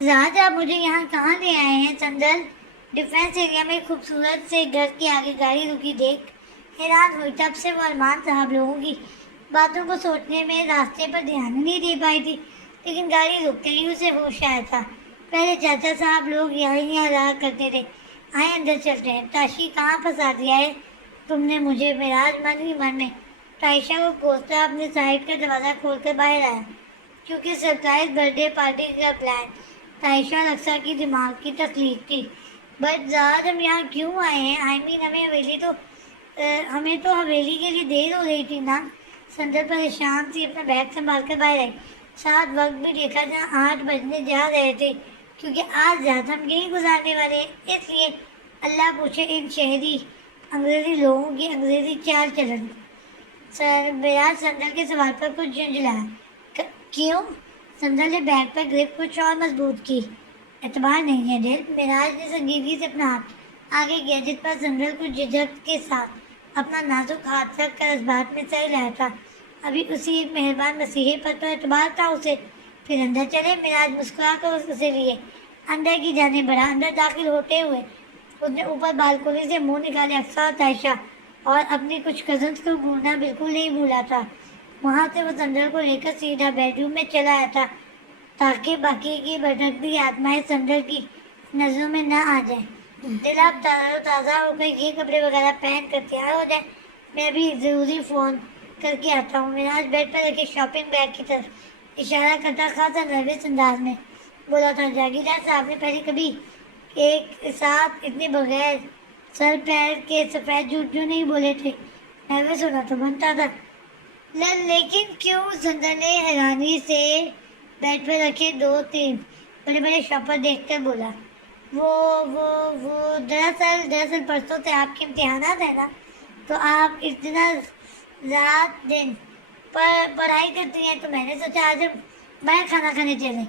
राज आप मुझे यहाँ कहाँ ले आए हैं संदल? डिफेंस एरिया में खूबसूरत से घर के आगे गाड़ी रुकी देख हैरान हुई। तब से वो अरमान साहब लोगों की बातों को सोचने में रास्ते पर ध्यान ही नहीं दे पाई थी, लेकिन गाड़ी रुकते ही उसे होश आया था। पहले चाचा साहब लोग यहाँ रहा करते थे। आए अंदर चलते हैं। ताशी कहाँ फंसा दिया है तुमने मुझे? मेराज मन ही मन में ताइशा को कोसता अपने साइड का दरवाज़ा खोलकर बाहर आया, क्योंकि सरप्राइज बर्थडे पार्टी का प्लान ताइशा और अक्सर की दिमाग की तख्लीक थी। बट ज़ाद हम यहाँ क्यों आए हैं? आई मीन हमें तो हवेली के लिए देर हो रही थी ना। संदर परेशान सी अपना बैग संभाल कर बाहर आई। साथ वक्त भी देखा जहाँ 8 बजने जा रहे थे, क्योंकि आज रात हम यहीं गुजारने वाले हैं। इसलिए अल्लाह पूछे इन शहरी अंग्रेज़ी लोगों की अंग्रेज़ी चाल चलन। सर बिराज संदर के सवाल पर कुछ झुंझलाया। क्यों? संदर ने बैग पर ग्रिप कुछ और मजबूत की। एतबार नहीं है दिल। मिराज ने संजीदगी से अपना हाथ आगे किया, जिस पर संदर कुछ झिझक के साथ अपना नाजुक हाथ रख कर इस बात में सही रहा था। अभी उसी एक मेहरबान मसीही पद पर एतबार था उसे। फिर अंदर चले। मिराज मुस्कुरा कर उसे लिए अंदर की जाने बढ़ा। अंदर दाखिल होते हुए उसने ऊपर बालकोनी से मुंह निकाले अक्सर ताइशा और अपनी कुछ कजन्स को घूरना बिल्कुल नहीं भूला था। वहाँ से वो संदर को लेकर सीधा बेडरूम में चला आया था, ताकि बाकी की भटकती आत्माएं संदर की नजरों में न आ जाए। दिल आप ताज़ा होकर ये कपड़े वगैरह पहन कर तैयार हो जाए। मैं भी ज़रूरी फ़ोन करके आता हूँ। मेरा आज बेड पर रखे शॉपिंग बैग की तरफ इशारा करता खासा नर्वस अंदाज में बोला था। जागीरदार साहब ने पहले कभी एक साथ इतने बगैर सर पैर के सफ़ेद जूट क्यों नहीं बोले थे। नर्वस होना तो बनता था, लेकिन क्यों? संदर ने हैरानी से बेड पर रखे 2-3 बड़े बड़े शॉपर देखकर बोला। वो दरअसल परसों से आपके इम्तिहानात है ना, तो आप इतना रात दिन पर पढ़ाई करती हैं, तो मैंने सोचा आज हम बाहर खाना खाने चलें।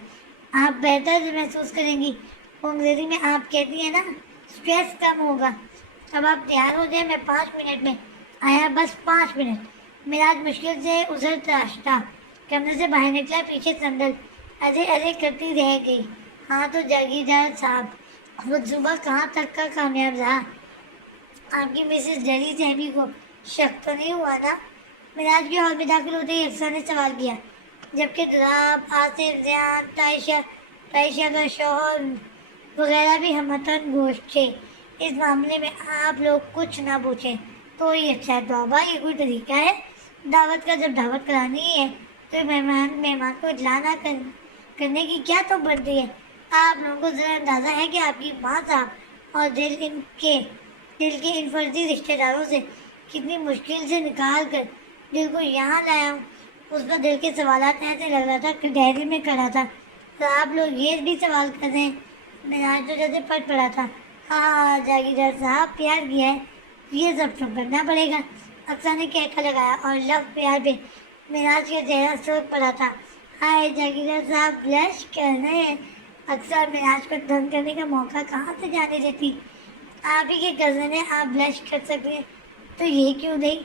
आप बेहतर महसूस करेंगी। वो अंग्रेजी में आप कहती हैं ना, स्ट्रेस कम होगा। अब आप तैयार हो जाए, मैं 5 मिनट में आया, बस 5 मिनट। मिराज मुश्किल से उधर तराशता कमरे से बाहर निकला। पीछे संदल अरे अरे करती रह गई। हाँ तो जागीरदार साहब, वो सुबह कहाँ तक का कामयाब रहा? आपकी मिसेस जरी जहबी को शक तो नहीं हुआ ना? मिराज के हॉल में दाखिल होते ही अफसर ने सवाल किया, जबकि दुराब, आसिफ, ज़ियान, ताइशा का शौहर वगैरह भी हमतन गोश्त थे। इस मामले में आप लोग कुछ ना पूछें तो ही अच्छा है। तौबा, ये कोई तरीका है दावत का? जब दावत करानी है तो मेहमान को इतला ना करने की क्या तो बनती है? आप लोगों को ज़रा अंदाज़ा है कि आपकी माँ साहब और दिल के इन फर्जी रिश्तेदारों से कितनी मुश्किल से निकाल कर दिल को यहाँ लाया हूँ। उस पर दिल के सवालात ऐसे लग रहा था कि डायरी में करा था। तो आप लोग ये भी सवाल कर रहे हैं? मैं तो जैसे पट पड़ा था। हाँ जागीरदार साहब, प्यार किया है, ये सब तो करना पड़ेगा। अक्सर ने कहकर लगाया और लव प्यार पे मिराज का चेहरा सोच पड़ा था। हाय जागीरदार साहब ब्लश कर रहे हैं। अक्सर मिराज को तंग करने का मौका कहाँ से जाने देती। आप ही के कज़न हैं, आप ब्लश कर सकते हैं, तो ये क्यों नहीं?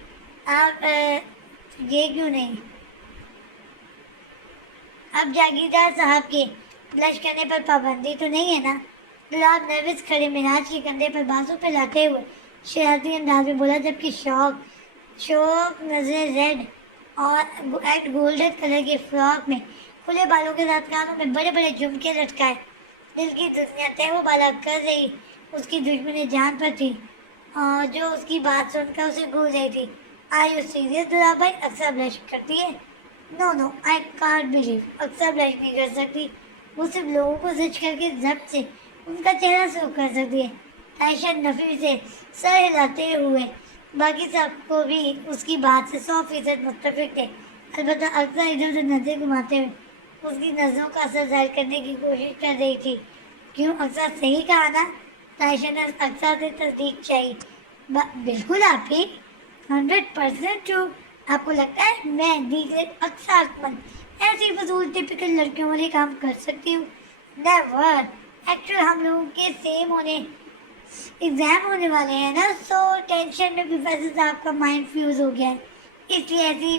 ये क्यों नहीं? अब जागीरदार साहब के ब्लश करने पर पाबंदी तो नहीं है ना? गुलाब नर्वस खड़े मिराज के कंधे पर बाजू पे लाते हुए शरारती अंदाज में बोला, जबकि शौक नजर रेड और गोल्डन कलर के फ्रॉक में खुले बालों के साथ कानों में बड़े बड़े झुमके लटकाए दिल की दुनिया तहवो बाला कर रही उसकी दुश्मनी जान पर थी, और जो उसकी बात सुनकर उसे गूंज रही थी। आई यू सीरियस दुलाब भाई? अक्सर ब्लश करती है? No I can't believe. अक्सर ब्लश नहीं कर सकती। वो सिर्फ लोगों को सच करके जब्त से उनका चेहरा शो कर सकती है। ताइशा नफी से सर हिलाते हुए बाकी सबको भी उसकी बात से 100% मुत्तफिक थे। अलबत्ता अक्सर इधर उधर नजर घुमाते हुए उसकी नज़रों का असर जाहिर करने की कोशिश कर रही थी। क्यों? अक्सर सही कहा ना? ताइशा ने अक्सर से तस्दीक चाहिए। बिल्कुल आप ही 100% ट्रू। आपको लगता है मैं दीगर अक्सर ऐसी फजूल टिपिकल लड़कियों वाले काम कर सकती हूँ? नेवर। एक्चुअल हम लोगों के सेम एग्जाम होने वाले हैं ना, सो टेंशन में भी वैसे से आपका माइंड फ्यूज हो गया है, इसलिए ऐसी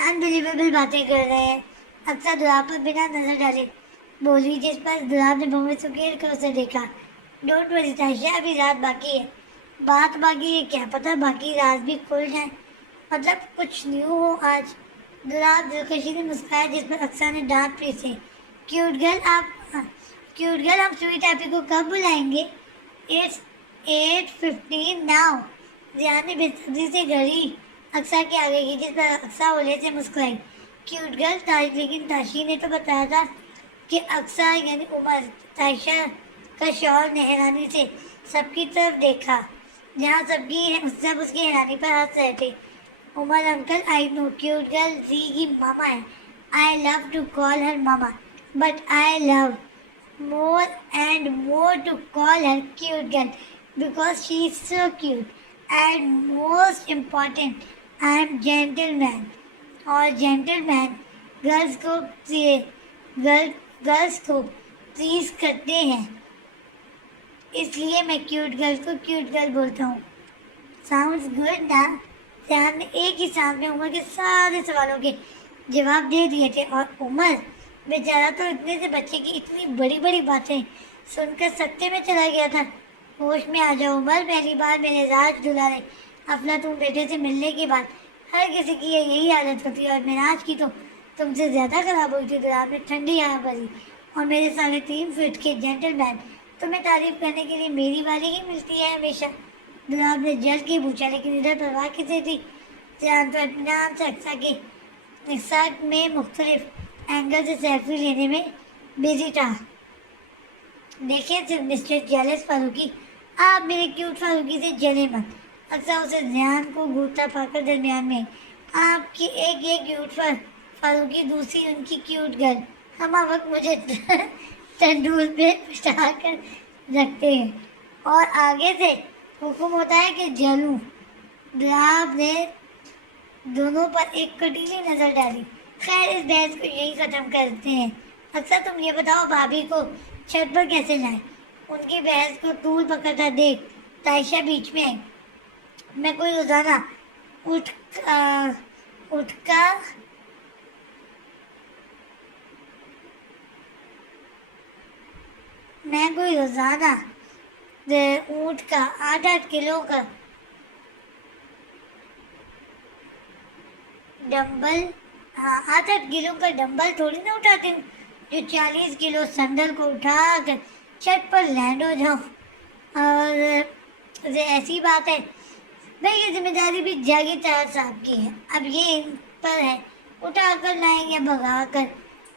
अनबिलीवेबल बातें कर रहे हैं। अक्सर दुराब पर बिना नजर डाले बोली, जिस पर दुराब ने भौं में सुकेर कर उसे देखा। डोंट वरी तायशा, अभी रात बाकी है। बात बाकी है क्या, पता बाकी रात भी खुल जाए, मतलब कुछ न्यू हो आज। दुराब दिलकशी ने मुस्कुराया, जिस पर अक्सर ने डांट पीछे। क्यूट गर्ल हम स्वीट हैप्पी को कब बुलाएंगे? It's 8:15 now. जियान ने बेसब्री से घड़ी अक्सर के आगे की, जिस पर अक्सर ओले से मुस्कुराई। क्यूट गर्ल, लेकिन ताशी ने तो बताया था कि अक्सर यानी उमर तायशा का शौहर ने हैरानी से सबकी तरफ देखा, जहाँ सब उसकी हैरानी पर हंस रहे थे। Umar uncle, I know cute girl ji की मामा है। I love to call her mama, but I love more and more to call her cute girl because she is so cute. And most important, I am gentleman. और gentleman girls को please करते हैं, इसलिए मैं cute girl को cute girl बोलता हूँ। Sounds good ना? ध्यान ने एक ही सांस में उमर के सारे सवालों के जवाब दे दिए थे, और उमर बेचारा तो इतने से बच्चे की इतनी बड़ी बड़ी बातें सुनकर सत्ते में चला गया था। होश में आ जाओ उमर, पहली बार मेरे राज दुलारे अफलातून बेटे से मिलने के बाद हर किसी की यही हालत होती है, और मिराज की तो तुमसे ज़्यादा खराब हुई थी। दुलार में ठंडी हवा भरी, और मेरे साले 3 फीट के जेंटलमैन, तुम्हें तारीफ करने के लिए मेरी बारी ही मिलती है हमेशा। दुलार ने जल के पूछा, लेकिन इधर परवाह किसे थी? जान तो इत्मीनान से अक्सा के साथ में मुख्तलिफ एंगल से सेल्फी लेने में बिजी था। देखिए मिस्टर जेलस फारूकी, आप मेरे क्यूट फारूकी से जले मत। अक्सर उसे ध्यान को घूरता पाकर दरमियान में, आपकी एक ये क्यूट फारूकी, दूसरी उनकी क्यूट गर्ल, हम वक्त मुझे तंदूर पे पिटा कर रखते हैं, और आगे से हुक्म होता है कि जलूं। गुलाब ने दोनों पर एक कटीली नजर डाली। खैर, इस बहस को यही खत्म करते हैं। अक्सर तुम ये बताओ, भाभी को छत पर कैसे लाए? उनकी बहस को तूल पकड़ता देख तायशा बीच में आई। मैं कोई रोजाना ऊँट का 8-8 किलो का डंबल 8-8 किलो का डंबल थोड़ी ना उठाती हूँ, जो 40 किलो संदल को उठाकर छत पर लैंड हो जाऊँ। और ऐसी बात है भाई, ये जिम्मेदारी भी जागीरदार साहब की है। अब ये इन पर है, उठा कर लाएंगे भगा कर,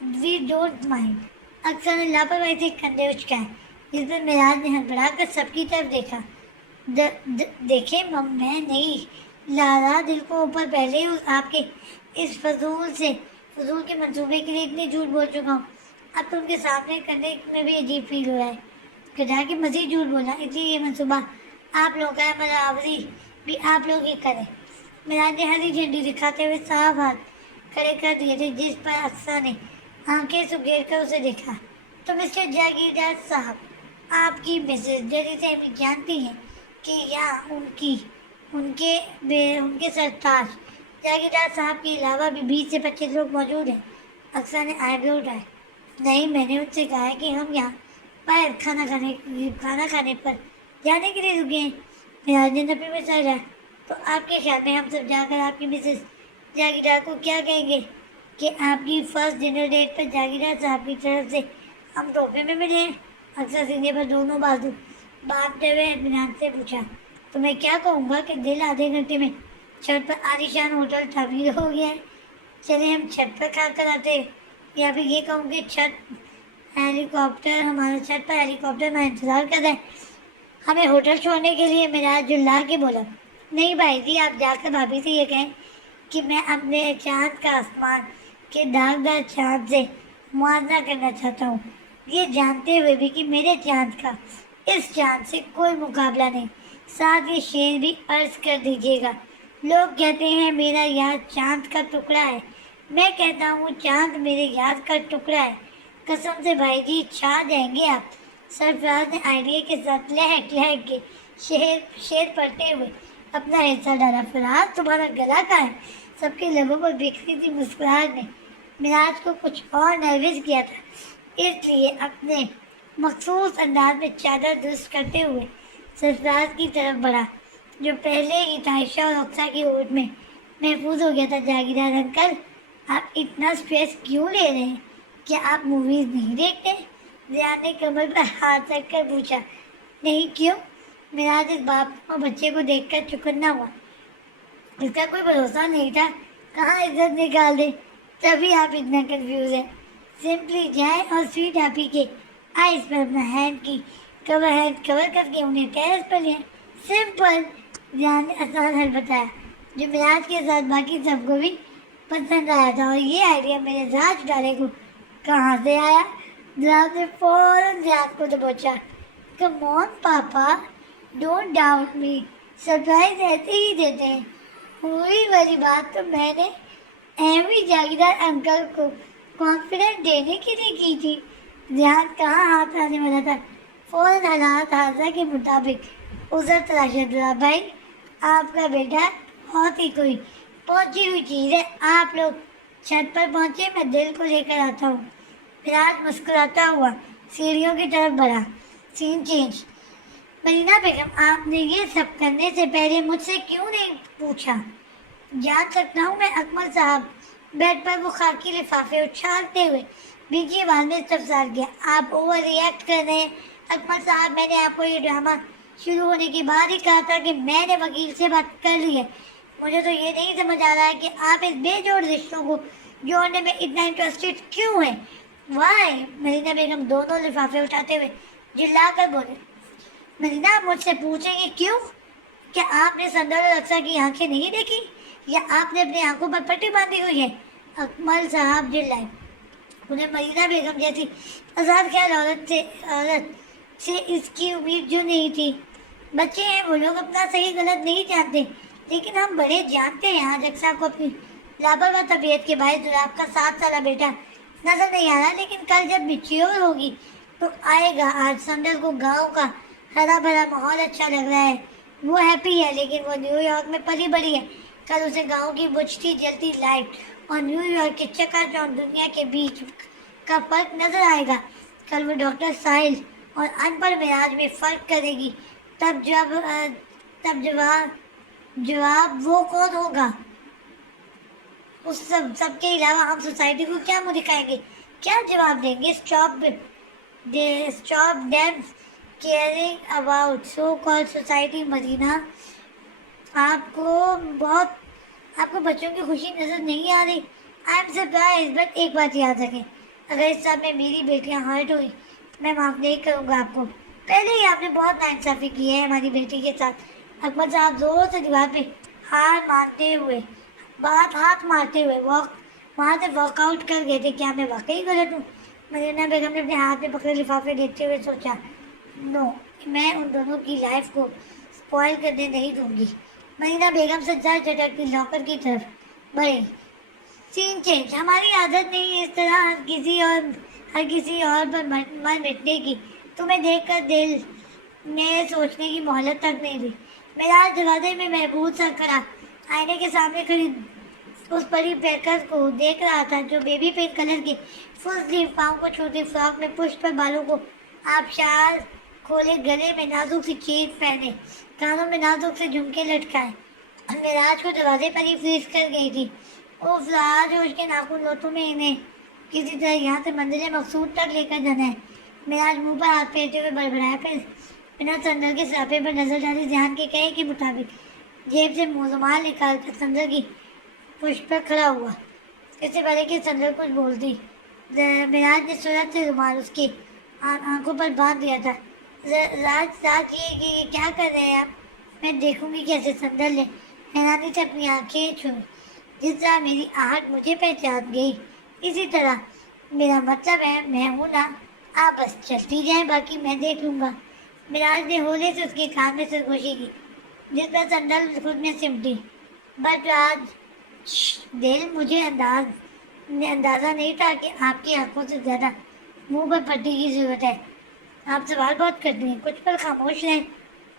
वी डोंट माइंड। अक्सर ने लापरवाही से कंधे उचकाए, जिस पर मिराज ने हड़बड़ा कर सबकी तरफ देखा। देखे मैं नहीं लारा, दिल को ऊपर पहले ही आपके इस फजूल के मंसूबे के लिए इतने झूठ बोल चुका हूँ। अब तो उनके सामने करने में भी अजीब फील हो रहा है। कहा कि मज़ीद झूठ बोला, इसलिए ये मंसूबा आप लोग का है, मलावरी भी आप लोग ही करें। मिराज ने हरी झंडी दिखाते हुए साफ हाथ खड़े कर दिए थे, जिस पर अक्सर ने आंखें सुखेर कर उसे देखा। तो मिस्टर जागीरदार साहब, आपकी मिसेज जल्दी से हमें जानती हैं कि यहाँ उनके सरताज जागीरदार साहब के अलावा भी 20 से 25 लोग मौजूद हैं। अक्सर ने आईब्रो उठाए। नहीं, मैंने उनसे कहा है कि हम यहाँ बाहर खाना खाने पर जाने के लिए रुके हैं। मिराज ने नपी में सर रहा। तो आपके ख्याल में हम सब जाकर आपकी मिसेज जागीरदार को क्या कहेंगे कि आपकी फर्स्ट डिनर डेट पर जागीरदार साहब की तरफ से हम तोहफे में मिले हैं? अक्सर सीने पर दोनों बाजू बांधते हुए इत्मीनान से पूछा। तो मैं क्या कहूँगा कि दिल आधे घंटे में छत पर आलीशान होटल तमीर हो गया है, चले हम छत पर खा कर आते, या फिर ये कहूँ कि हमारा छत पर हेलीकॉप्टर में इंतज़ार कर रहे हैं हमें होटल छोड़ने के लिए। मिराज जुल्ला के बोला, नहीं भाई जी, आप जाकर भाभी से ये कहें कि मैं अपने चाँद का आसमान के दागदार चाँद से मुआवजा करना चाहता हूँ, ये जानते हुए भी कि मेरे चाँद का इस चाँद से कोई मुकाबला नहीं। साथ ये शेर भी अर्ज कर दीजिएगा, लोग कहते हैं मेरा याद चाँद का टुकड़ा है, मैं कहता हूँ चाँद मेरे याद का टुकड़ा है। कसम से भाई जी, छा जाएंगे आप। सरफराज ने आइडिया के साथ लहक लहक के शेर पढ़ते हुए अपना हिस्सा डाला। फराज, तुम्हारा गला कहाँ है? सबके लबों पर बिखरी थी मुस्कुराहट ने मिराज को कुछ और नर्वस किया था, इसलिए अपने मखसूस अंदाज में चादर दुरुस्त करते हुए सरफराज की तरफ बढ़ा, जो पहले ही तायशा और अक्सा की ओट में महफूज हो गया था। जागीरदार अंकल, आप इतना स्ट्रेस क्यों ले रहे हैं? क्या आप मूवीज नहीं देखते? जियान ने कमर पर हाथ रख कर पूछा। नहीं, क्यों? मिराज इस बाप और बच्चे को देखकर चौकन्ना हुआ। इसका कोई भरोसा नहीं था, कहाँ इज्जत निकाल दे, तभी आप इतना कंफ्यूज हैं। सिंपली जाए और स्वीट हैप्पी के आइस पर अपना हैंड कवर करके उन्हें टेरेस पर ले। सिंपल, जान ने आसान हल बताया, जो मिराज के साथ बाकी सबको भी पसंद आया था। और ये आइडिया मेरे राज डाले को कहाँ से आया? जनाब ने फौरन जान को दबोचा। कम ऑन पापा, डोंट डाउट मी, सरप्राइज ऐसे ही देते हैं। हुई वाली बात तो मैंने एमी जागीरदार अंकल को कॉन्फिडेंस देने के लिए की थी। ध्यान कहाँ हाथ आने वाला था, फौरन हालात हादसा के मुताबिक उधर तलाशा दिया। भाई, आपका बेटा बहुत ही कोई पहुंची हुई चीज़ है। आप लोग छत पर पहुंचे, मैं दिल को लेकर आता हूँ। मिराज मुस्कुराता हुआ सीढ़ियों की तरफ बढ़ा। Scene change. मरीना बेगम, आपने ये सब करने से पहले मुझसे क्यों नहीं पूछा? जान सकता हूँ मैं? अकमल साहब बेड पर वो खाकी लिफाफे उछालते हुए बीजी आवाज में इस्तफसार किया। आप ओवर रिएक्ट कर रहे हैं अकमल साहब। मैंने आपको ये ड्रामा शुरू होने के बाद ही कहा था कि मैंने वकील से बात कर ली है। मुझे तो ये नहीं समझ आ रहा है कि आप इस बेजोड़ रिश्तों को जोड़ने में इतना इंटरेस्टेड क्यों हैं? वाई? मरीना बेगम दोनों लिफाफे उठाते हुए चिल्ला कर बोले। मरीना, आप मुझसे पूछेंगे क्यों? क्या आपने संदर और अक्सा की आंखें नहीं देखी, या आपने अपनी आंखों पर पट्टी बांधी हुई है? अकमल साहब चिल्लाए। उन्हें मरीना बेगम जैसी आजाद ख्याल औरत से इसकी उम्मीद जो नहीं थी। बच्चे हैं वो लोग, अपना सही गलत नहीं जानते, लेकिन हम बड़े जानते हैं। आज अक्सा को अपनी लापरवाह तबीयत के बायस आपका 7 साल बेटा नजर नहीं आ रहा, लेकिन कल जब मैच्योर होगी तो आएगा। आज संडल को गांव का हरा भरा माहौल अच्छा लग रहा है, वो हैप्पी है, लेकिन वो न्यूयॉर्क में पली बड़ी है। कल उसे गांव की बुझती जलती लाइट और न्यूयॉर्क के चकाचौंध दुनिया के बीच का फर्क नजर आएगा। कल वो डॉक्टर साहिल और अनपढ़ मिराज में फर्क करेगी। तब जवाब वो कौन होगा? उस सबके अलावा हम सोसाइटी को क्या मुंह दिखाएंगे, क्या जवाब देंगे? Stop them caring about so called society. Madina, आपको बच्चों की खुशी नजर नहीं आ रही? आई एम सरप्राइज, बट एक बात याद रखें, अगर इस सब में मेरी बेटियां हर्ट हुई, मैं माफ नहीं करूँगा आपको। पहले ही आपने बहुत नाइंसाफी की है हमारी बेटी के साथ। अकबर साहब जोर से दीवार पे हाथ मारते हुए वहाँ से वॉकआउट कर गए थे। क्या मैं वाकई गलत हूँ? मरीना बेगम ने अपने हाथ में पकड़े लिफाफे देखते हुए सोचा। नो, मैं उन दोनों की लाइफ को स्पॉइल करने नहीं दूंगी। मरीना बेगम से सर झटकती लॉकर की तरफ बढ़ी। Scene change. हमारी आदत नहीं इस तरह हर किसी और पर मन मिटने की। तुम्हें देखकर दिल ने सोचने की मोहलत तक नहीं दी। मेरा दरवाजे में महबूब सा खड़ा आईने के सामने खड़ी उस परी पैकर को देख रहा था, जो बेबी पिंक कलर की फुल स्लीव पाँव को छोटी फ्रॉक में पुष्प पर बालों को आबशार खोले, गले में नाजुक सी चीज पहने, कानों में नाजुक से झुमके लटकाए। मिराज को दरवाजे पर ही फ्रीज कर गई थी। उस राज और उसके नाखून लोटों में इन्हें किसी तरह यहाँ से मंजिल मकसूद तक लेकर जाना है। मिराज मुंह पर हाथ फेरते हुए बड़बड़ाया, फिर बिना संदर के सरापे पर नजर डाली ध्यान के कहे के मुताबिक जेब से रुमाल निकाल कर संदर की पुष्प पर खड़ा हुआ। इससे पहले कि संदर कुछ बोलती, मिराज ने सूरत से रुमाल उसकी आंखों पर बांध दिया था। राज ये क्या कर रहे हैं आप? मैं देखूंगी कैसे। संदर ने हैरानी से अपनी आंखें छुई। जिस तरह मेरी आहट मुझे पहचान गई, इसी तरह मेरा मतलब है मैं हूँ ना, आप बस चलती जाएं, बाकी मैं देख लूँगा। मिराज ने होले से उसके कान में सरगोशी की, जिस पर संदल खुद में सिमटी। बट आज दिल, मुझे अंदाज़ा नहीं था कि आपकी आंखों से ज़्यादा मुंह पर पट्टी की ज़रूरत है। आप सवाल बहुत करते हैं, कुछ पर खामोश रहें।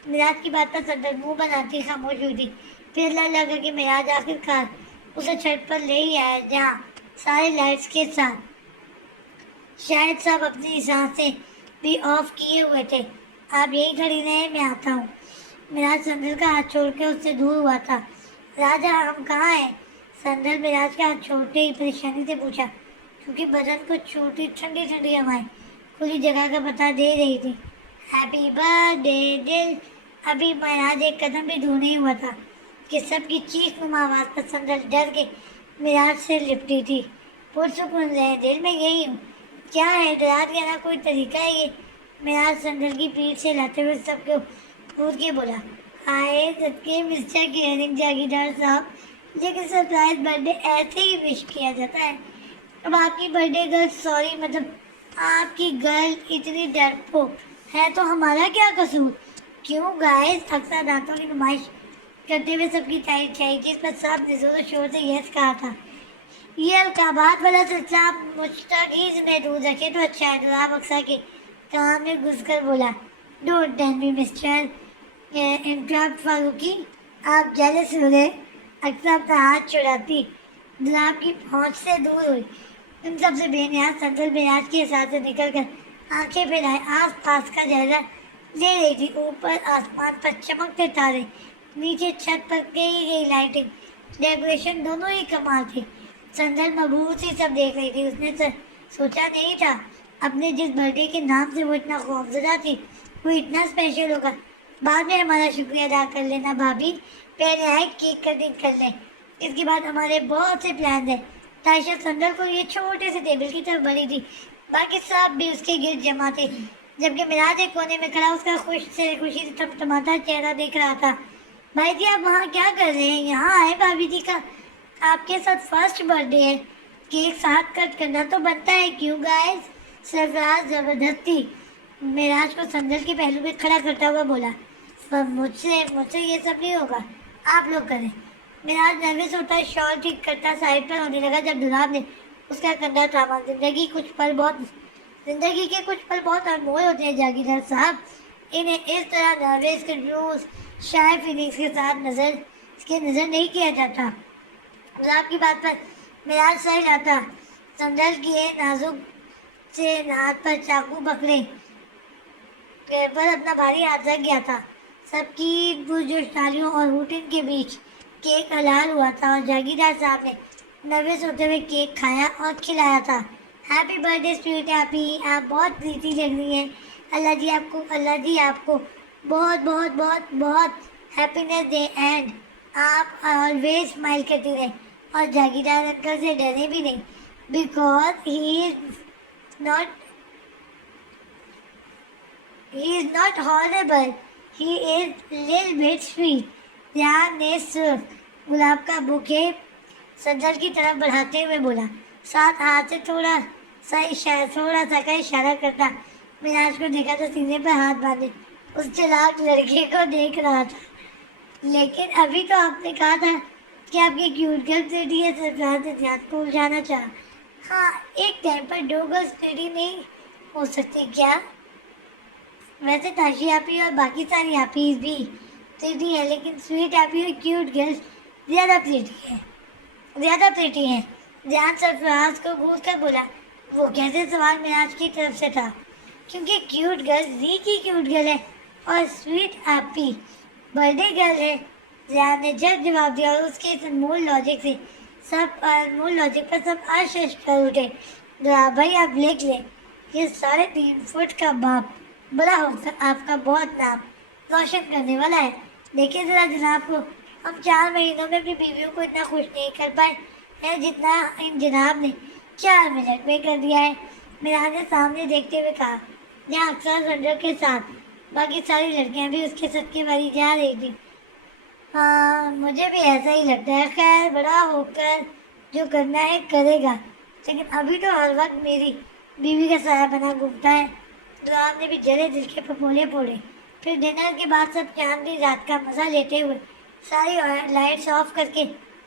मिराज की बात पर संदल मुँह बनाती खामोश हुई थी। फिर लगा कि मिराज आखिरकार उसे छत पर ले ही आया, जहाँ سارے لائٹس کے ساتھ. شاید سب اپنی سانسیں بھی آف کیے ہوئے تھے. آپ یہی کھڑی رہیں، میں آتا ہوں. مراج سندل کا ہاتھ چھوڑ کے اس سے دور ہوا تھا. راجا ہم کہاں ہیں؟ سندل مراج کا ہاتھ چھوڑتے ہی پریشانی سے پوچھا، کیونکہ بدن کو چھوٹی ٹھنڈی ٹھنڈی ہوائیں کھلی جگہ کا پتہ دے رہی تھی. ہیپی برتھ ڈے دل. ابھی مراج ایک قدم بھی دور نہیں ہوا تھا کہ سب کی چیخ نما آواز پر سندل ڈر کے مراج سے لپٹی تھی. پرسکون رہے دل، میں یہی ہوں. کیا ہے، ڈرا دینا کوئی طریقہ ہے یہ؟ مراج سندل کی پیٹھ سے لاتے ہوئے سب کو کود کے بولا. ہائے صدقے مسٹر کیئرنگ جاگیردار صاحب، لیکن سرپرائز برتھ ڈے ایسے ہی وش کیا جاتا ہے. اب آپ کی برتھ ڈے گرل، سوری مطلب آپ کی گرل اتنی ڈرپوک ہے تو ہمارا کیا قصور؟ کیوں گائز؟ اکثر دانتوں کی نمائش کرتے ہوئے سب کی تائید چاہیے، جس پر سب نے زور و شور سے یس کہا تھا. یہ القابات والا سلسلہ مشتاق ہی محدود رکھے تو اچھا ہے. جناب اکثر کے کام میں گھس کر بولا. Don't tell me mister interrupt Farooqui, آپ جیلس ہو گئے. اکثر اپنا ہاتھ چھڑاتی جناب کی پہنچ سے دور ہوئی. ان سب سے بے نیاز سندل مراج کے ساتھ سے نکل کر آنکھیں پھیلائے آس پاس کا جائزہ لے رہی تھی. اوپر آسمان پر چمکتے تارے، نیچے چھت پر کئی لائٹنگ، ڈیکوریشن دونوں ہی کمال تھی. سندل مبہوت ہی سب دیکھ رہی تھی. اس نے سوچا نہیں تھا اپنے جس برتھ ڈے کے نام سے وہ اتنا خوفزدہ تھی وہ اتنا اسپیشل ہوگا. بعد میں ہمارا شکریہ ادا کر لینا بھابھی، پہلے آئے کیک کٹنگ کر لیں. اس کے بعد ہمارے بہت سے پلان ہیں. تائشہ سندل کو یہ چھوٹے سے ٹیبل کی طرف بڑھی تھی. باقی سب بھی اس کے گرد جمع تھے، جبکہ مراج ایک کونے میں کھڑا اس کا خوشی سے ٹمٹماتا چہرہ دیکھ رہا تھا. بھائی جی آپ وہاں کیا کر رہے ہیں؟ یہاں آئے، بھابھی جی کا آپ کے ساتھ فرسٹ برتھ ڈے ہے، کیک ساتھ کٹ کرنا تو بنتا ہے. کیوں گائز؟ سرفراز زبردستی مراج کو سندل کے پہلو پہ کھڑا کرتا ہوا بولا. پر مجھ سے یہ سب نہیں ہوگا، آپ لوگ کریں. مراج نروس ہوتا شال ٹھیک کرتا سائڈ پر ہونے لگا جب جناب نے اس کا کندھا تھاما. زندگی کے کچھ پل بہت انمول ہوتے ہیں جاگیردار صاحب. انہیں اس طرح نروس کنفیوز شائع فیلنگز کے ساتھ نظر نہیں کیا جاتا. جناب کی بات پر مراج سر لاتا سندل کیے نازک سے ہاتھ پر چاقو پکڑے پر اپنا بھاری ہاتھ رکھ گیا تھا. سب کی پرجوش تالیوں اور ہوٹنگ کے بیچ کیک حلال ہوا تھا اور جاگیردار صاحب نے نروس ہوتے ہوئے کیک کھایا اور کھلایا تھا. Happy birthday sweet happy, آپ بہت پریتی لگ رہی ہیں. اللہ جی آپ کو بہت بہت بہت بہت ہیپینس دے اینڈ آپ آلویز اسمائل کرتی رہیں. اور جاگیردار انکل سے ڈرے بھی نہیں، because he is not horrible, he is little but sweet. Rehan نے صرف گلاب کا بوکے سندل کی طرف بڑھاتے ہوئے بولا، ساتھ ہاتھ سے تھوڑا سا کا اشارہ کرتا. مراج کو دیکھا تو سینے پر ہاتھ باندھے اس چلاک لڑکے کو دیکھ رہا تھا. لیکن ابھی تو آپ نے کہا تھا کہ آپ کی کیوٹ گرل بیٹی ہے. سرفراز نے دھیان کو الجھانا چاہا. ہاں، ایک ٹائم پر 2 گرلز بیٹی نہیں ہو سکتی کیا؟ ویسے تاشی آپی اور باقی ساری آپیز بھی پریٹی ہے، لیکن سویٹ آپی اور کیوٹ گرلز زیادہ پریٹی ہیں. جان سرفراز کو گھوس کر بولا. وہ کیسے سوال مراج کی طرف سے تھا، کیونکہ کیوٹ گرل زی کی کیوٹ گرل ہے اور سویٹ آپی برتھ ڈے گرل ہے. ریحان نے جب جواب دیا اور اس کے اس انمول لاجک پر سب ارش کر اٹھے. بھائی آپ لکھ لیں، یہ 3.5 فٹ کا باپ بڑا ہو کر آپ کا بہت نام روشن کرنے والا ہے. دیکھیں ذرا جناب کو، ہم 4 مہینوں میں اپنی بیویوں کو اتنا خوش نہیں کر پائے ہیں جتنا ان جناب نے 4 منٹ میں کر دیا ہے. مراج نے سامنے دیکھتے ہوئے کہا، جہاں اکثر سندل کے ساتھ باقی ساری لڑکیاں بھی اس کے صدقے والی جا رہی تھی. ہاں مجھے بھی ایسا ہی لگتا ہے. خیر، بڑا ہو کر جو کرنا ہے کرے گا، لیکن ابھی تو ہر وقت میری بیوی کا سایہ بنا گھومتا ہے. جناب نے بھی جلے دل کے پھپھولے پھوڑے. پھر ڈنر کے بعد سب چاندنی رات کا مزہ لیتے ہوئے ساری لائٹس آف کر کے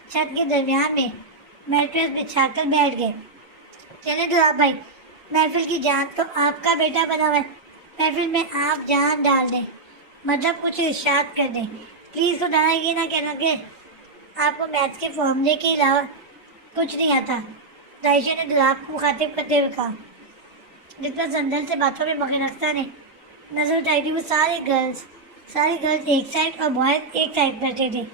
چھت کے درمیان میں میٹریس بچھا کر بیٹھ گئے. چلیں جناب بھائی، محفل کی جان تو آپ کا بیٹا بنا ہوا ہے، محفل میں آپ جان ڈال دیں، مطلب کچھ ارشاد کر دیں. پلیز خدا یہ نہ کہنا کہ آپ کو میتھ کے فارمولے کے علاوہ کچھ نہیں آتا. तो आयशा ने दुलाब को मुखातिब करते हुए कहा, जिस पर संदल से बातों में मगन अख्तर ने नजर उठाई थी वो सारी गर्ल्स एक साइड और बॉयज एक साइड बैठे थे,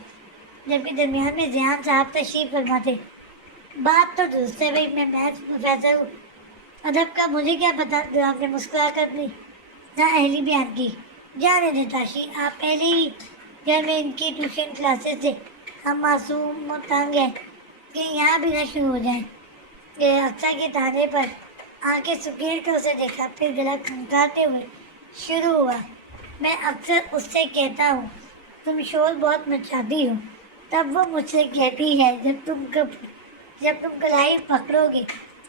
जबकि दरमियान में जियान साहब तशरीफ फरमा थे। बात तो दुरुस्त है भाई, मैं मैथ्स प्रोफेसर हूँ, अदब का मुझे क्या पता। दुलाब ने मुस्कुरा कर अपनी नाअहली बयान की। जाने दे ताशी, आप पहले ही घर में इनकी ट्यूशन क्लासेस थे, हम मासूम और तंग हैं कि यहाँ भी न शुरू हो जाए। अक्सर के ताने पर आंखें सुकेड़ कर उसे देखा, फिर गला खनकाते हुए शुरू हुआ। मैं अक्सर उससे कहता हूँ तुम शोर बहुत मचाती हो, तब वो मुझसे कहती है जब तुम कलाई पकड़ोगे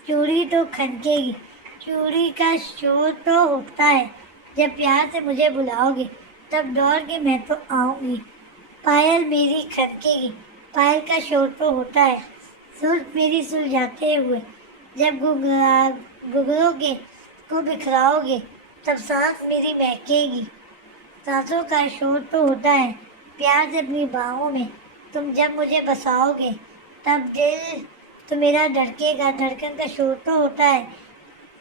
चूड़ी तो खनकेगी। चूड़ी का शोर तो होता है जब प्यार से मुझे बुलाओगे, तब दौड़ के मैं तो आऊँगी। पायल मेरी खनकेगी, पायल का शोर तो होता है सुल्फ मेरी सुलझाते हुए, जब घुघरोगे को बिखराओगे, तब सांस मेरी महकेगी। सांसों का शोर तो होता है प्यार से अपनी बाहों में, तुम जब मुझे बसाओगे, तब दिल तो मेरा धड़केगा, धड़कन का शोर तो होता है।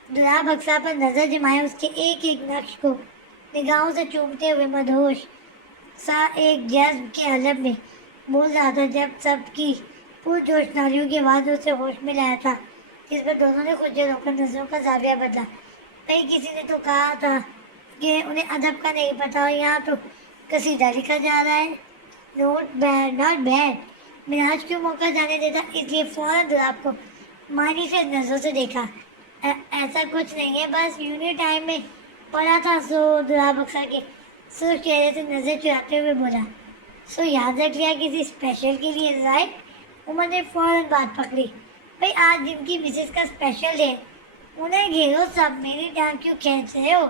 दुलाब अक्सा पर नजर जमाए उसके एक एक नक्श को निगाहों से चूमते हुए मदहोश सा एक जज्ब के आलम में बोल रहा था, जब सबकी पुरजोश नारियों की आवाज उसे होश में लाया था, जिस पर दोनों ने खुद होकर नजरों का जाविया बदला। कहीं किसी ने तो कहा था कि उन्हें अदब का नहीं पता और यहाँ तो कसीदा लिखा जा रहा है। Not bad. मिराज क्यों मौका जाने देता, इसलिए फौरन दुलाब को मानी से नजरों से देखा। ऐसा कुछ नहीं है, बस यूनिट टाइम में पढ़ा था। सो दुलाब अक्सर के सुर्ख चेहरे से नजर चुराते हुए बोला, सो याद रख लिया किसी स्पेशल के लिए राइट? उमर ने फौरन बात पकड़ी, भाई आज जिनकी मिसेस का स्पेशल है उन्हें घेरो सब, मेरी टांग क्यों खींच रहे हो?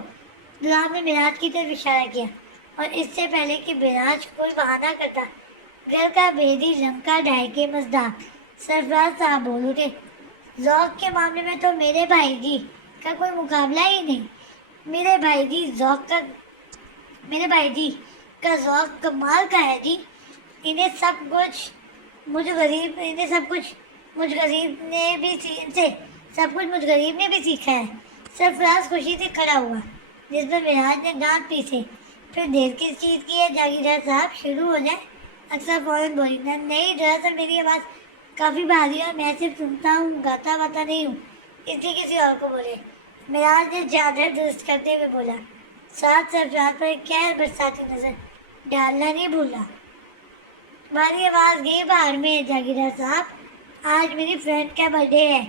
दुलाब ने मिराज की तरफ इशारा किया और इससे पहले कि मिराज कोई बहाना करता, घर का भेदी लंका ढाई के मजदार सरफराज साहब बोल उठे, ज़ौक़ के मामले में तो मेरे भाई जी का कोई मुकाबला ही नहीं। मेरे भाई जी का ज़ौक़ कमाल का है जी। इन्हें सब कुछ मुझ गरीब ने भी सीखा है। सरफराज खुशी से खड़ा हुआ, जिस पर मिराज ने दांत पीसे। फिर देर किस चीज़ की है जागीरदार साहब, शुरू हो जाए? अक्सर फौरन बोली, नहीं दरअसल मेरी आवाज़ काफ़ी भारी और मैं सिर्फ सुनता हूँ, गाता वाता नहीं हूँ, इसलिए किसी और को बोले। मिराज ने चादर दुरुस्त करते हुए बोला, साथ सरफराज पर खैर बरसाती नजर डालना नहीं भूला। तुम्हारी आवाज़ गई बाहर में जागीरदार साहब, आज मेरी फ्रेंड का बर्थडे है,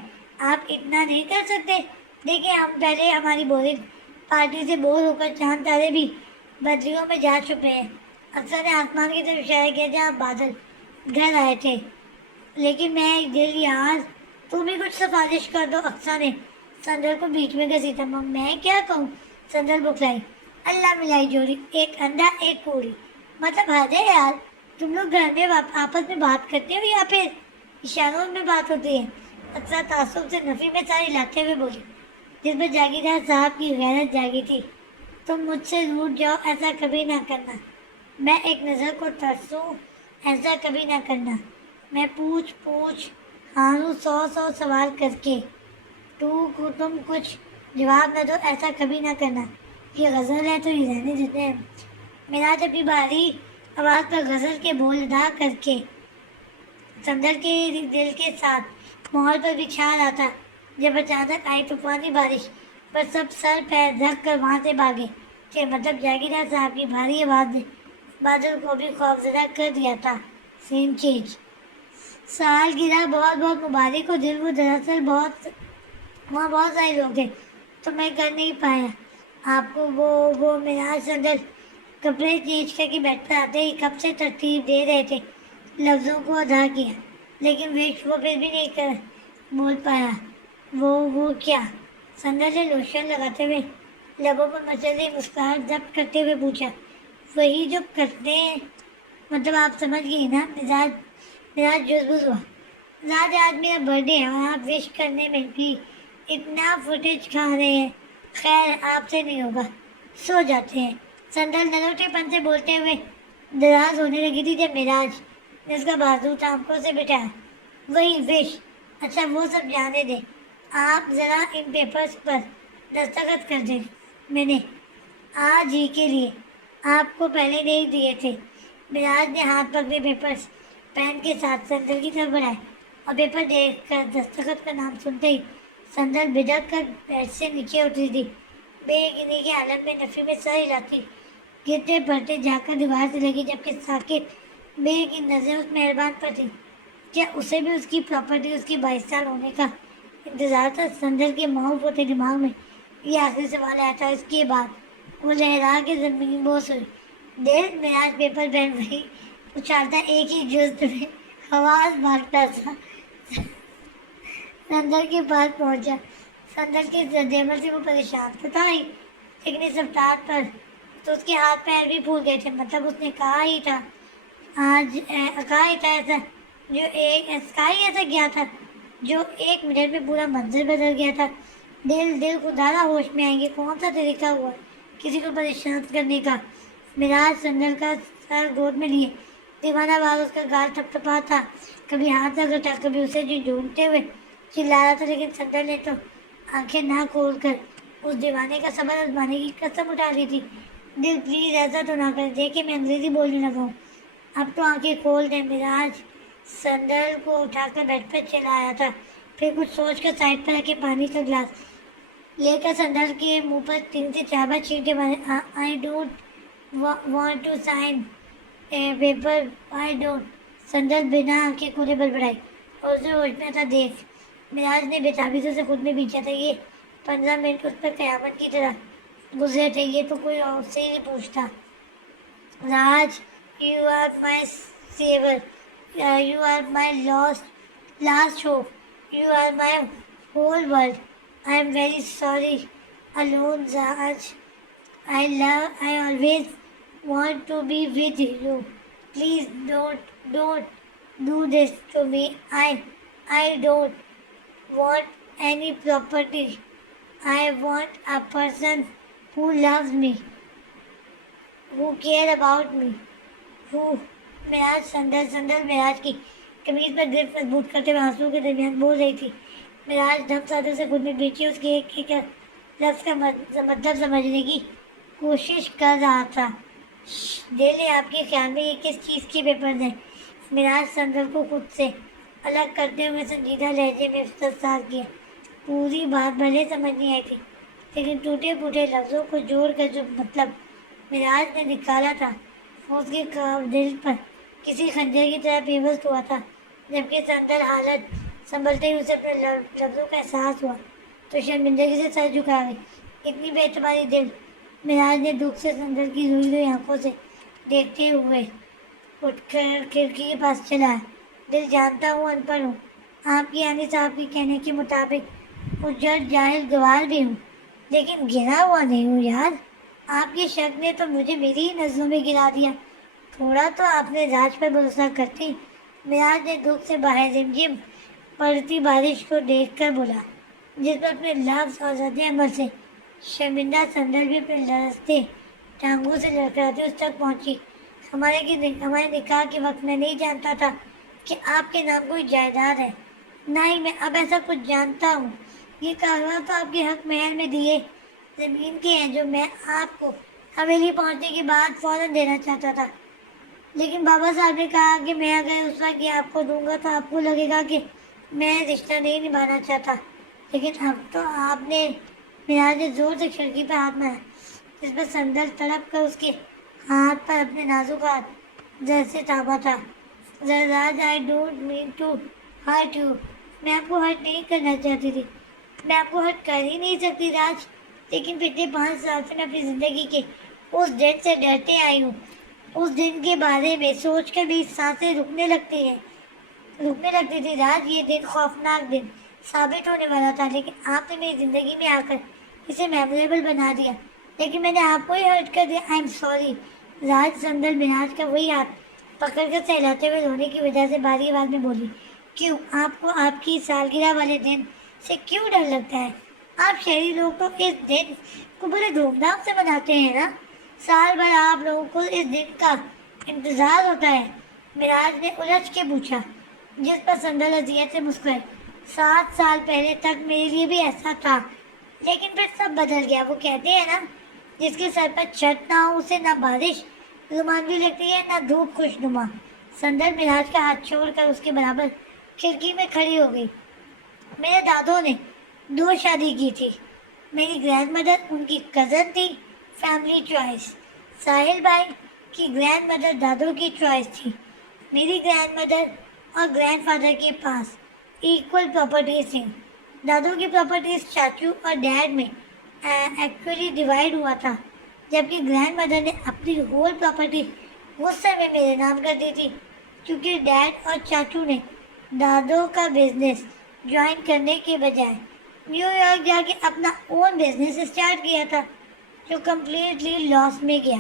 आप इतना नहीं कर सकते? देखिए हम पहले हमारी बोरिंग पार्टी से बोर होकर चांद तारे भी बदलियों में जा चुके हैं। अक्सर ने आसमान की तरफ इशारा किया जहाँ बादल घर आए थे। लेकिन मैं दिल यार, तुम ही कुछ सिफारिश कर दो। अक्सर ने संदल को बीच में घसीटा। मैं क्या कहूँ? संदल बुखलाई। अल्लाह मिलाई जोड़ी, एक अंडा एक पूरी, मतलब हद है यार। तुम लोग घर में आपस में बात करते हो या फिर इशारों में बात होती है? अक्सर तासुब से नफी में सारी लाते हुए बोली, जिसमें जागीरदार साहब की गैरत जागी थी। तुम मुझसे रूठ जाओ, ऐसा कभी ना करना। मैं एक नज़र को तरसूं, ऐसा कभी ना करना। मैं पूछ हारूं 100 सवाल करके, तुम कुछ जवाब न दो, ऐसा कभी ना करना। ये गज़ल है तो ये रहने देते हैं। मिराज अपनी भारी आवाज़ पर गज़ल के बोल अदा करके संदल के दिल के साथ माहौल पर भी छा रहा था, जब अचानक आई तूफानी बारिश पर सब सर पैर रख कर वहाँ से भागे थे। मतलब जागीरदार साहब की भारी आवाज़ ने बादल को भी खौफजदा कर दिया था। Scene change. साल गिरा, बहुत बहुत मुबारक हो। दिल वो दरअसल वहाँ बहुत सारे लोग थे तो मैं कर नहीं पाया आपको वो मिराज संदल कपड़े चेंज करके बेड पर आते ही कब से तरतीब दे रहे थे, लफ्ज़ों को अदा किया, लेकिन वो फिर भी नहीं कर बोल पाया। वो क्या? संदल ने लोशन लगाते हुए लबों पर मचली मुस्कुराहट जब्त करते हुए पूछा, वही जो करते हैं, मतलब आप समझ गई ना? मिजाज जुज़बुज़ हुआ। आज मेरा बर्थडे है और आप विश करने में भी इतना फुटेज खा रहे हैं। खैर आपसे नहीं होगा, सो जाते हैं। संदल नलोटेपन से बोलते हुए दराज होने लगी थी जब मिराज ने उसका बाजू टांकों से बिठाया। वही विश, اچھا وہ سب جانے دیں، آپ ذرا ان پیپرز پر دستخط کر دیں، میں نے آج ہی کے لیے آپ کو پہلے نہیں دیے تھے۔ مراج نے ہاتھ پکڑے پیپرز پین کے ساتھ سندر کی طرف بڑھائے اور پیپر دیکھ کر دستخط کا نام سنتے ہی سندر بدک کر بیڈ سے نیچے اتری تھی، بے یقینی کے عالم میں نفی میں سر ہلاتی گرتے پڑتے جا کر دیوار سے لگی، جبکہ ساکت بے یقین نظریں اس مہربان پر تھی۔ کیا اسے بھی اس کی پراپرٹی اس کی 22 سال ہونے کا انتظار تھا؟ سندر کے معاف ہوتے دماغ میں یہ آخری سوال آیا تھا۔ اس کے بعد وہ لہرا کے زمین بوس ہوئی۔ دل مراج پیپر پین وہی اچھالتا ایک ہی جست میں آواز بھاگتا تھا، سندر کے پاس پہنچا۔ سندر کے رد عمل سے وہ پریشان تو تھا ہی، لیکن اس رفتار پر تو اس کے ہاتھ پیر بھی پھول گئے تھے۔ مطلب اس نے کہا ہی تھا ایسا کیا تھا جو 1 منٹ میں پورا منظر بدل گیا تھا۔ دل خدا ہوش میں آئیں گے، کون سا طریقہ ہوا کسی کو پریشان کرنے کا؟ مراج سندر کا سر گود میں لیے دیوانہ وار اس کا گال تھپ تھپا تھا، کبھی ہاتھ رگڑتا، کبھی اسے جھنجھوڑتے ہوئے چلا رہا تھا، لیکن سندر نے تو آنکھیں نہ کھول کر اس دیوانے کا صبر آزمانے کی قسم اٹھا لی تھی۔ دل پلیز ایسا تو نہ کر دے کہ میں انگریزی بولنے لگا ہوں، اب تو آنکھیں کھول دے۔ مراج سندر کو اٹھا کر بیڈ پر چلا آیا تھا، پھر کچھ سوچ کر سائڈ پر رکھے پانی کا گلاس لے کر سندر کے منہ پر 3 سے 4 بار چھینٹے مارے۔ I don't want to sign paper, I don't. سندر بنا آنکھیں کھولے بڑبڑائی اور اسے ہوش میں تھا۔ دیکھ، مراج نے بے تابی سے خود میں بیچا تھا، یہ 15 منٹ اس پر قیامت کی طرح گزرے تھے، یہ تو کوئی اور سے ہی نہیں پوچھتا۔ Raj, you are my saviour, you are my last hope, you are my whole world, I am very sorry alone Raj, I always want to be with you, please don't do this to me, I don't want any property, I want a person who loves me, who care about me, who مراج سندر مراج کی قمیض پر گرفت مضبوط کرتے ہوئے آنسو کے درمیان بول رہی تھی۔ مراج دم سادے سے خود میں بیچی اس کے ایک لفظ کا مطلب سمجھنے کی کوشش کر رہا تھا۔ دل ہے آپ کے خیال میں یہ کس چیز کے پیپرز ہیں؟ مراج سندر کو خود سے الگ کرتے ہوئے سنجیدہ لہجے میں استفسار کیا۔ پوری بات بھلے سمجھ نہیں آئی تھی، لیکن ٹوٹے پھوٹے لفظوں کو جوڑ کر جو مطلب مراج نے نکالا تھا وہ اس کے دل پر کسی خنجر کی طرح پیوست ہوا تھا۔ جبکہ سندر حالت سنبھلتے ہی اسے اپنے لفظوں کا احساس ہوا تو شرمندگی سے سر جھکا گئی۔ اتنی بے اعتباری؟ دل مراج نے دکھ سے سندر کی روئی ہوئی آنکھوں سے دیکھتے ہوئے اٹھ کر کھڑکی کے پاس چلا ہے۔ دل جانتا ہوں ان پڑھ ہوں، آپ کی یعنی صاحب کے کہنے کے مطابق اجڑ جاہل گوار بھی ہوں، لیکن گرا ہوا نہیں ہوں یار۔ آپ کی شک نے تو مجھے میری ہی نظروں میں گرا دیا۔ تھوڑا تو آپ نے راج پر بھروسہ کرتی۔ مراج نے دکھ سے باہر رمجم پڑتی بارش کو دیکھ کر بولا، جس پر اپنے لفظ اور رد عمل سے شرمندہ سندر بھی اپنے لرزتے ٹانگوں سے لڑکھڑاتی اس تک پہنچی۔ ہمارے نکاح کے وقت میں نہیں جانتا تھا کہ آپ کے نام کوئی جائیداد ہے، نہ ہی میں اب ایسا کچھ جانتا ہوں۔ یہ کاغذات تو آپ کے حق مہر میں دیے زمین کے ہیں، جو میں آپ کو حویلی پہنچنے کے بعد فوراً دینا چاہتا تھا، لیکن بابا صاحب نے کہا کہ میں اگر اس وقت یہ آپ کو دوں گا تو آپ کو لگے گا کہ میں رشتہ نہیں نبھانا چاہتا۔ لیکن اب تو آپ نے مراج نے زور سے کھڑکی پر ہاتھ مارا، جس پر سندر تڑپ کر اس کے ہاتھ پر اپنے نازک ہاتھ جیسے تھاما تھا۔ Raj, I don't mean to hurt you, میں آپ کو ہرٹ نہیں کرنا چاہتی تھی، میں آپ کو ہرٹ کر ہی نہیں سکتی راج، لیکن پچھلے 5 سال سے میں اپنی زندگی کے اس دن سے ڈرتے آئی ہوں۔ اس دن کے بارے میں سوچ کر میری سانسیں رکنے لگتی تھی راج۔ یہ دن خوفناک دن ثابت ہونے والا تھا، لیکن آپ نے میری زندگی میں آ کر اسے میموریبل بنا دیا، لیکن میں نے آپ کو ہی ہرٹ کر دیا۔ آئی ایم سوری راج۔ سندر مراج کا وہی ہاتھ پکڑ کر سہلاتے ہوئے رونے کی وجہ سے بھاری آواز میں بولی، کیوں آپ کو آپ کی سالگرہ والے دن سے کیوں ڈر لگتا ہے؟ آپ شہری لوگ تو اس دن کو بڑے دھوم دھام سے مناتے ہیں نا، سال بھر آپ لوگوں کو اس دن کا انتظار ہوتا ہے۔ مراج نے الجھ کے پوچھا، جس پر سندر اذیت سے مسکرائے۔ 7 साल पहले तक मेरे लिए भी ऐसा था, लेकिन फिर सब बदल गया। वो कहते हैं ना, जिसके सर पर छत ना हो उसे ना बारिश रोमांचक लगती है ना धूप खुशनुमा। संदर मिराज का हाथ छोड़कर उसके बराबर खिड़की में खड़ी हो गई। मेरे दादों ने 2 शादी की थी। मेरी ग्रैंड मदर उनकी कज़न थी, फैमिली चॉइस। साहिल भाई की ग्रैंड मदर दादों की चॉइस थी। मेरी ग्रैंड मदर और ग्रैंड फादर के पास इक्वल प्रॉपर्टीज थी। दादों की प्रॉपर्टीज चाचू और डैड में एक्चुअली डिवाइड हुआ था, जबकि ग्रैंड मदर ने अपनी होल प्रॉपर्टी गुस्से में मेरे नाम कर दी थी, क्योंकि डैड और चाचू ने दादों का बिजनेस ज्वाइन करने के बजाय न्यूयॉर्क जाके अपना ओन बिजनेस स्टार्ट किया था, जो कम्प्लीटली लॉस में गया।